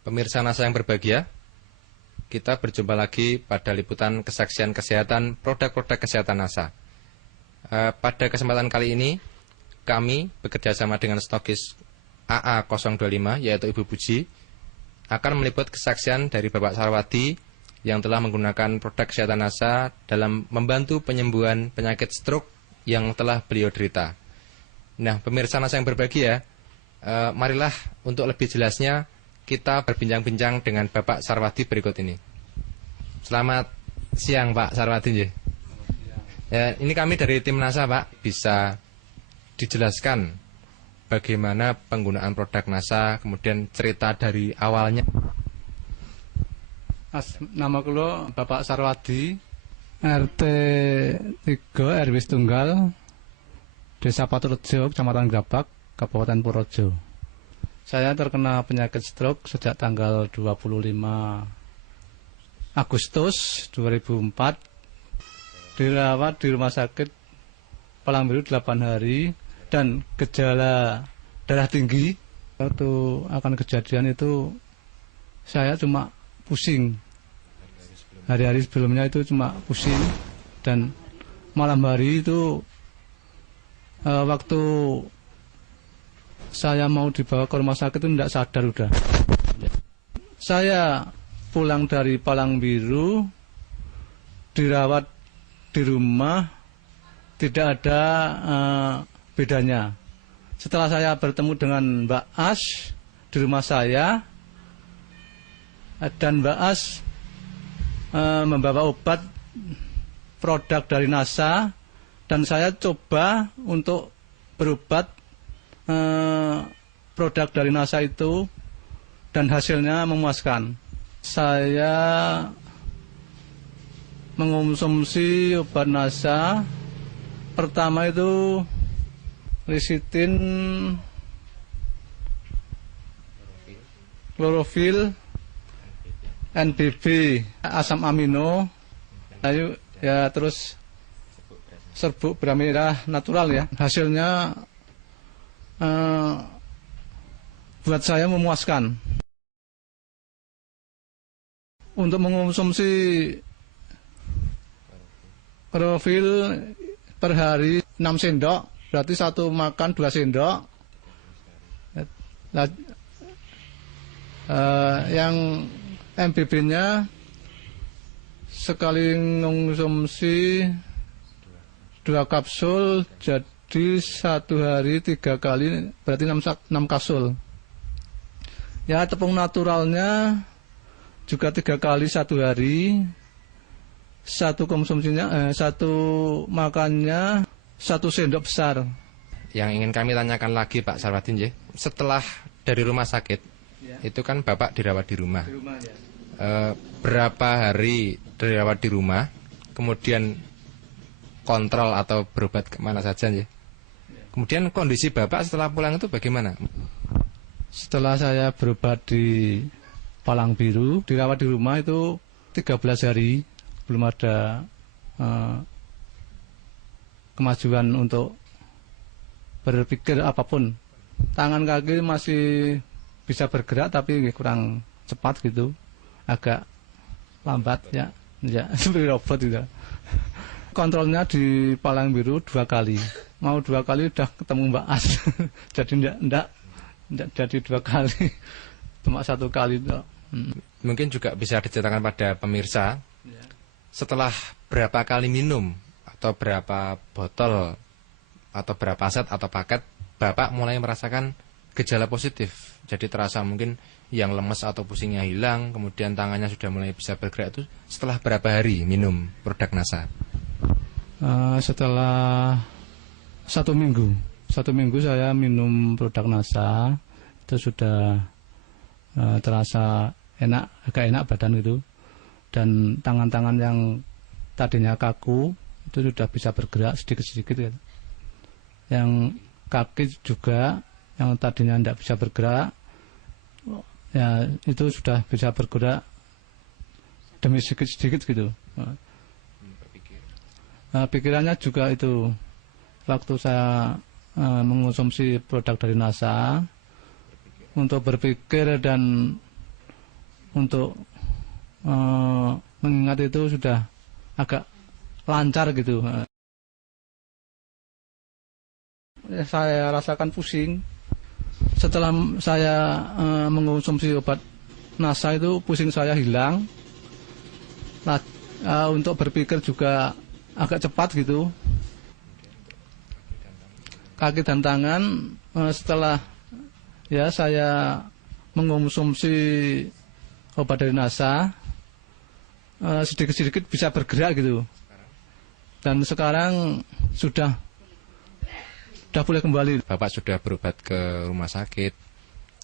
Pemirsa NASA yang berbahagia, kita berjumpa lagi pada liputan kesaksian kesehatan produk-produk kesehatan NASA. Pada kesempatan kali ini, kami bekerjasama dengan stokis AA025, yaitu Ibu Puji, akan meliput kesaksian dari Bapak Sarwadi yang telah menggunakan produk kesehatan NASA dalam membantu penyembuhan penyakit stroke yang telah beliau derita. Nah, pemirsa NASA yang berbahagia, marilah untuk lebih jelasnya kita berbincang-bincang dengan Bapak Sarwadi berikut ini. Selamat siang Pak Sarwadi. Ya, ini kami dari tim NASA Pak, bisa dijelaskan bagaimana penggunaan produk NASA, kemudian cerita dari awalnya. Nama kula Bapak Sarwadi, RT 3 RW Tunggal, Desa Paturejo, Kecamatan Grabak, Kabupaten Purworejo. Saya terkena penyakit stroke sejak tanggal 25 Agustus 2004. Dirawat di rumah sakit Palangbiru 8 hari dan gejala darah tinggi. Waktu akan kejadian itu saya cuma pusing. Hari-hari sebelumnya itu cuma pusing, dan malam hari itu waktu saya mau dibawa ke rumah sakit itu tidak sadar udah. Saya pulang dari Palangbiru, dirawat di rumah, tidak ada bedanya. Setelah saya bertemu dengan Mbak As di rumah saya, dan Mbak As membawa obat produk dari NASA, dan saya coba untuk berobat produk dari NASA itu, dan hasilnya memuaskan. Saya mengonsumsi obat NASA pertama itu lecitin, klorofil, NBB, asam amino, ayo ya, terus serbuk beras merah natural ya. Hasilnya buat saya memuaskan. Untuk mengonsumsi klorofil per hari 6 sendok, berarti satu makan 2 sendok. Yang MBB-nya sekali mengonsumsi 2 kapsul, jadi satu hari 3 kali, berarti 6 kapsul. Ya, tepung naturalnya juga 3 kali satu hari. Satu konsumsinya, satu makannya 1 sendok besar. Yang ingin kami tanyakan lagi Pak Sarwadi, setelah dari rumah sakit, ya, itu kan Bapak dirawat di rumah. Di rumah ya. Berapa hari dirawat di rumah, kemudian kontrol atau berobat kemana saja ya? Kemudian kondisi Bapak setelah pulang itu bagaimana? Setelah saya berobat di Palangbiru, dirawat di rumah itu 13 hari, belum ada kemajuan untuk berpikir apapun. Tangan kaki masih bisa bergerak tapi kurang cepat gitu, agak lambat ya, seperti robot gitu. Kontrolnya di Palangbiru 2 kali, mau 2 kali udah ketemu Mbak As. Jadi enggak jadi 2 kali, cuma 1 kali itu. Mungkin juga bisa diceritakan pada pemirsa, setelah berapa kali minum atau berapa botol atau berapa set atau paket Bapak mulai merasakan gejala positif. Jadi terasa mungkin yang lemes atau pusingnya hilang, kemudian tangannya sudah mulai bisa bergerak, itu setelah berapa hari minum produk NASA? Setelah 1 minggu. 1 minggu saya minum produk NASA, itu sudah terasa enak, agak enak badan gitu. Dan tangan-tangan yang tadinya kaku itu sudah bisa bergerak sedikit-sedikit gitu. Yang kaki juga yang tadinya tidak bisa bergerak, ya itu sudah bisa bergerak demi sedikit-sedikit gitu. Pikirannya juga itu, waktu saya mengonsumsi produk dari NASA, untuk berpikir dan untuk mengingat itu sudah agak lancar gitu. Saya rasakan pusing. Setelah saya mengonsumsi obat NASA itu pusing saya hilang. Untuk berpikir juga agak cepat gitu. Kaki dan tangan setelah ya saya mengonsumsi obat dari NASA sedikit-sedikit bisa bergerak gitu. Dan sekarang sudah boleh kembali. Bapak sudah berobat ke rumah sakit,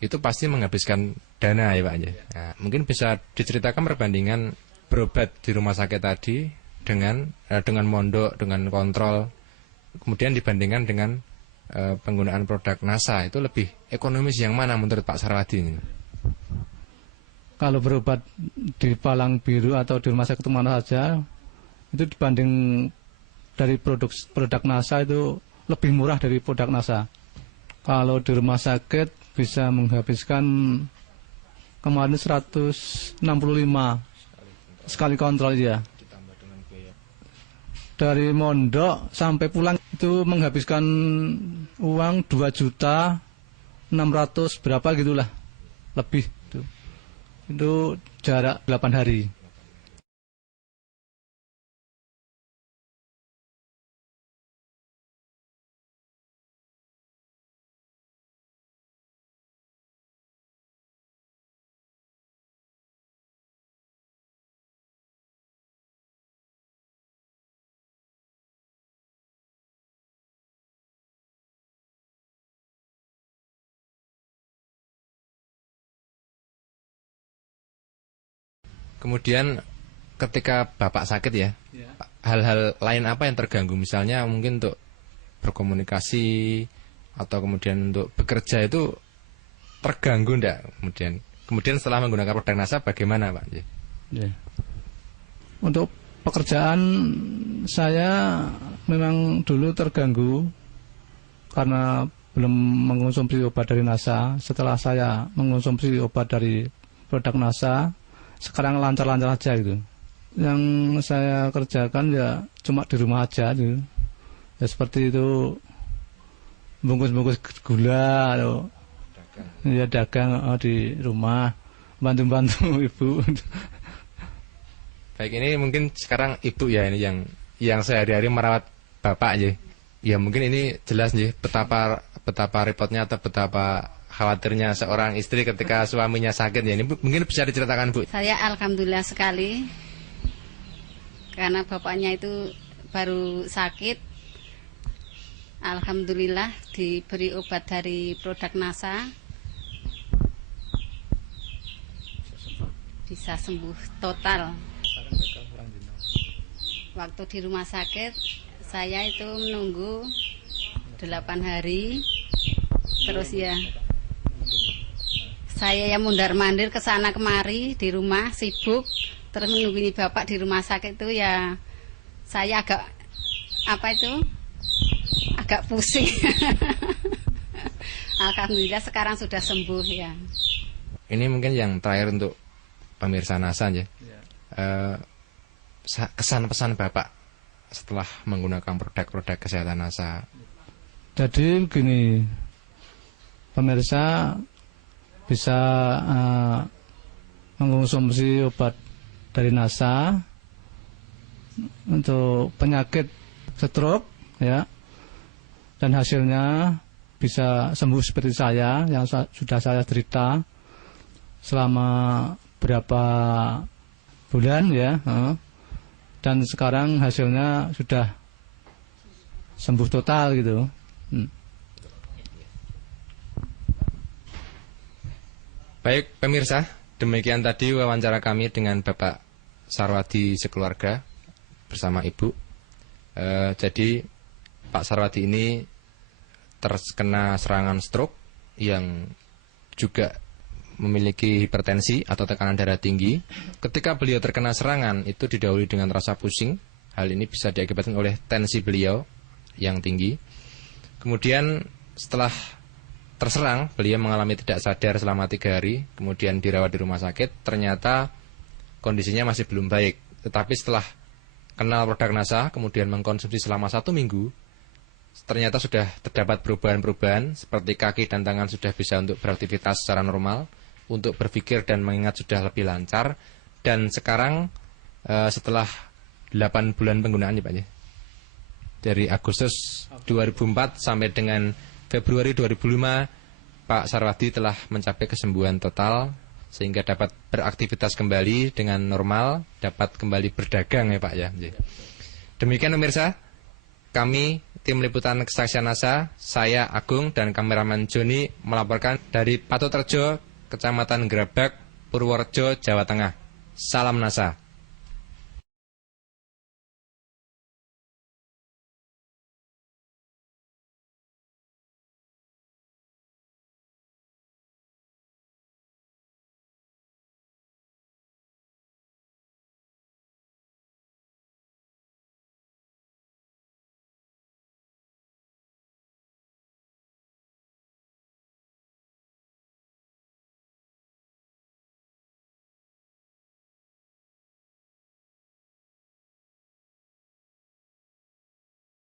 itu pasti menghabiskan dana ya Pak ya. Nah, mungkin bisa diceritakan perbandingan berobat di rumah sakit tadi dengan mondok, dengan kontrol, kemudian dibandingkan dengan penggunaan produk NASA, itu lebih ekonomis yang mana menurut Pak Sarwadi ini? Kalau berobat di Palang Biru atau di rumah sakit mana saja, itu dibanding dari produk NASA itu lebih murah dari produk NASA. Kalau di rumah sakit bisa menghabiskan kemarin 165 sekali kontrol ya. Dari mondok sampai pulang itu menghabiskan uang 2.600.000 berapa gitulah, lebih itu jarak 8 hari. Kemudian ketika Bapak sakit ya, hal-hal lain apa yang terganggu? Misalnya mungkin untuk berkomunikasi atau kemudian untuk bekerja itu terganggu enggak? Kemudian setelah menggunakan produk NASA bagaimana Pak? Ya. Untuk pekerjaan saya memang dulu terganggu karena belum mengonsumsi obat dari NASA. Setelah saya mengonsumsi obat dari produk NASA, sekarang lancar-lancar aja gitu. Yang saya kerjakan ya cuma di rumah aja gitu. Ya seperti itu, bungkus-bungkus gula atau ya dagang di rumah, bantu-bantu ibu. Baik, ini mungkin sekarang ibu ya ini yang sehari-hari merawat Bapak ya. Ya mungkin ini jelas nih betapa repotnya atau betapa khawatirnya seorang istri ketika suaminya sakit ya. Ini mungkin bisa diceritakan Bu. Saya alhamdulillah sekali karena bapaknya itu baru sakit. Alhamdulillah diberi obat dari produk NASA, bisa sembuh total. Waktu di rumah sakit saya itu menunggu 8 hari, terus ya saya yang mundar-mandir ke sana kemari di rumah sibuk, terus menunggu bapak di rumah sakit itu ya saya agak agak pusing. Alhamdulillah sekarang sudah sembuh ya. Ini mungkin yang terakhir untuk pemirsa NASA ya. Kesan pesan Bapak setelah menggunakan produk-produk kesehatan NASA. Jadi begini, pemirsa bisa mengonsumsi obat dari NASA untuk penyakit stroke ya, dan hasilnya bisa sembuh seperti saya yang sudah saya derita selama berapa bulan ya, dan sekarang hasilnya sudah sembuh total gitu. Baik pemirsa, demikian tadi wawancara kami dengan Bapak Sarwadi sekeluarga bersama Ibu. Jadi Pak Sarwadi ini terkena serangan stroke yang juga memiliki hipertensi atau tekanan darah tinggi. Ketika beliau terkena serangan itu didahului dengan rasa pusing. Hal ini bisa diakibatkan oleh tensi beliau yang tinggi. Kemudian setelah terserang, beliau mengalami tidak sadar selama 3 hari, kemudian dirawat di rumah sakit. Ternyata kondisinya masih belum baik. Tetapi setelah kenal produk NASA, kemudian mengkonsumsi selama 1 minggu, ternyata sudah terdapat perubahan-perubahan, seperti kaki dan tangan sudah bisa untuk beraktivitas secara normal, untuk berpikir dan mengingat sudah lebih lancar. Dan sekarang setelah 8 bulan penggunaan ya Pak ya, dari Agustus 2004 sampai dengan Februari 2005, Pak Sarwadi telah mencapai kesembuhan total sehingga dapat beraktivitas kembali dengan normal, dapat kembali berdagang ya Pak ya. Demikian pemirsa, kami tim liputan kesaksian NASA, saya Agung dan kameramen Joni melaporkan dari Patoterjo, Kecamatan Grabak, Purworejo, Jawa Tengah. Salam NASA.